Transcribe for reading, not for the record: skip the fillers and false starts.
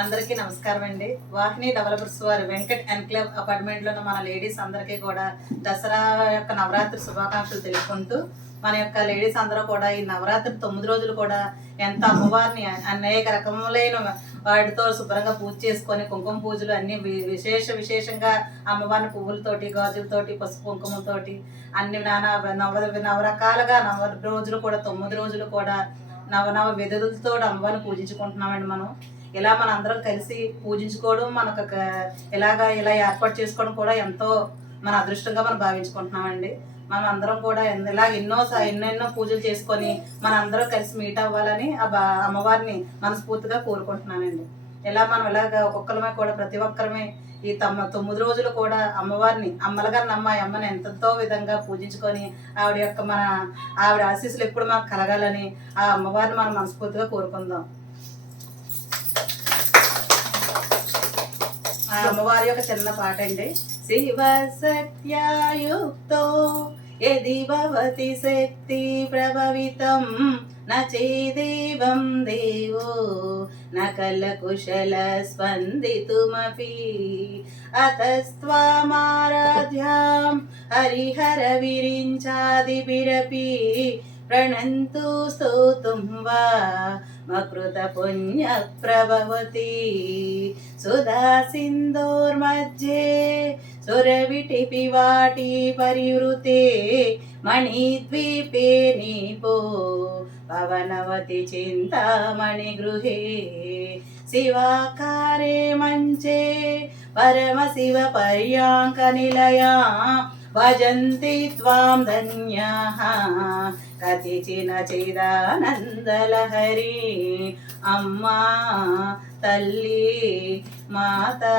అందరికీ నమస్కారం అండి. వాహిని డెవలపర్స్ వారి వెంకట్ ఎన్క్లేవ్ అపార్ట్మెంట్లో ఉన్న మన లేడీస్ అందరికీ కూడా దసరా యొక్క నవరాత్రి శుభాకాంక్షలు తెలుపుకుంటూ, మన యొక్క లేడీస్ అందరూ కూడా ఈ నవరాత్రి 9 రోజులు కూడా ఎంత అమ్మవారిని అనేక రకములైన వాటితో శుభ్రంగా పూజ చేసుకొని, కుంకుమ పూజలు అన్ని విశేషంగా అమ్మవారిని పువ్వులతోటి, గాజులతోటి, పసుపు కుంకుమతోటి అన్ని నవరకాలుగా రోజులు కూడా 9 రోజులు కూడా నవ విధులతో అమ్మవారిని పూజించుకుంటున్నామండి. మనం ఇలా మన అందరం కలిసి పూజించుకోవడం, మనకు ఇలా ఏర్పాటు చేసుకోవడం కూడా ఎంతో మన అదృష్టంగా మనం భావించుకుంటున్నామండి. మనం అందరం కూడా ఇలా ఎన్నెన్నో పూజలు చేసుకొని మన అందరం కలిసి మీట్ అవ్వాలని అమ్మవారిని మనస్ఫూర్తిగా కోరుకుంటున్నానండి. మనం ఒక్కొక్కరమే కూడా ప్రతి ఒక్కరమే ఈ 9 రోజులు కూడా అమ్మవారిని అమ్మలుగా అమ్మని ఎంతో విధంగా పూజించుకొని ఆవిడ ఆశీస్సులు ఎప్పుడు మనకు కలగాలని ఆ అమ్మవారిని మనం మనస్ఫూర్తిగా కోరుకుందాం. ఆ అమ్మవారి యొక్క చిన్న పాట అండి. శివ సత్యాయుక్తో యది భవతి శక్తి ప్రభవితం నచేదేవం దేవో నకల కుశల స్పందితుమపి అతస్త్వామారాధ్యాం హరిహర విరించాదిభిరపి ప్రణంతు స్తోతుం వా మకృత పుణ్య ప్రభవతి సుధా సింధోర్మధ్యే సురవిటిపి వాటి పరివృతే మణిద్వీపే నీపో పవనవతి చింతామణి గృహే శివాకారే మంచే పరమశివ పర్యాంక నిలయా భజంతి త్వాం ధన్యాః కతిచిన చిదానందలహరి అమ్మా తల్లి మాతా.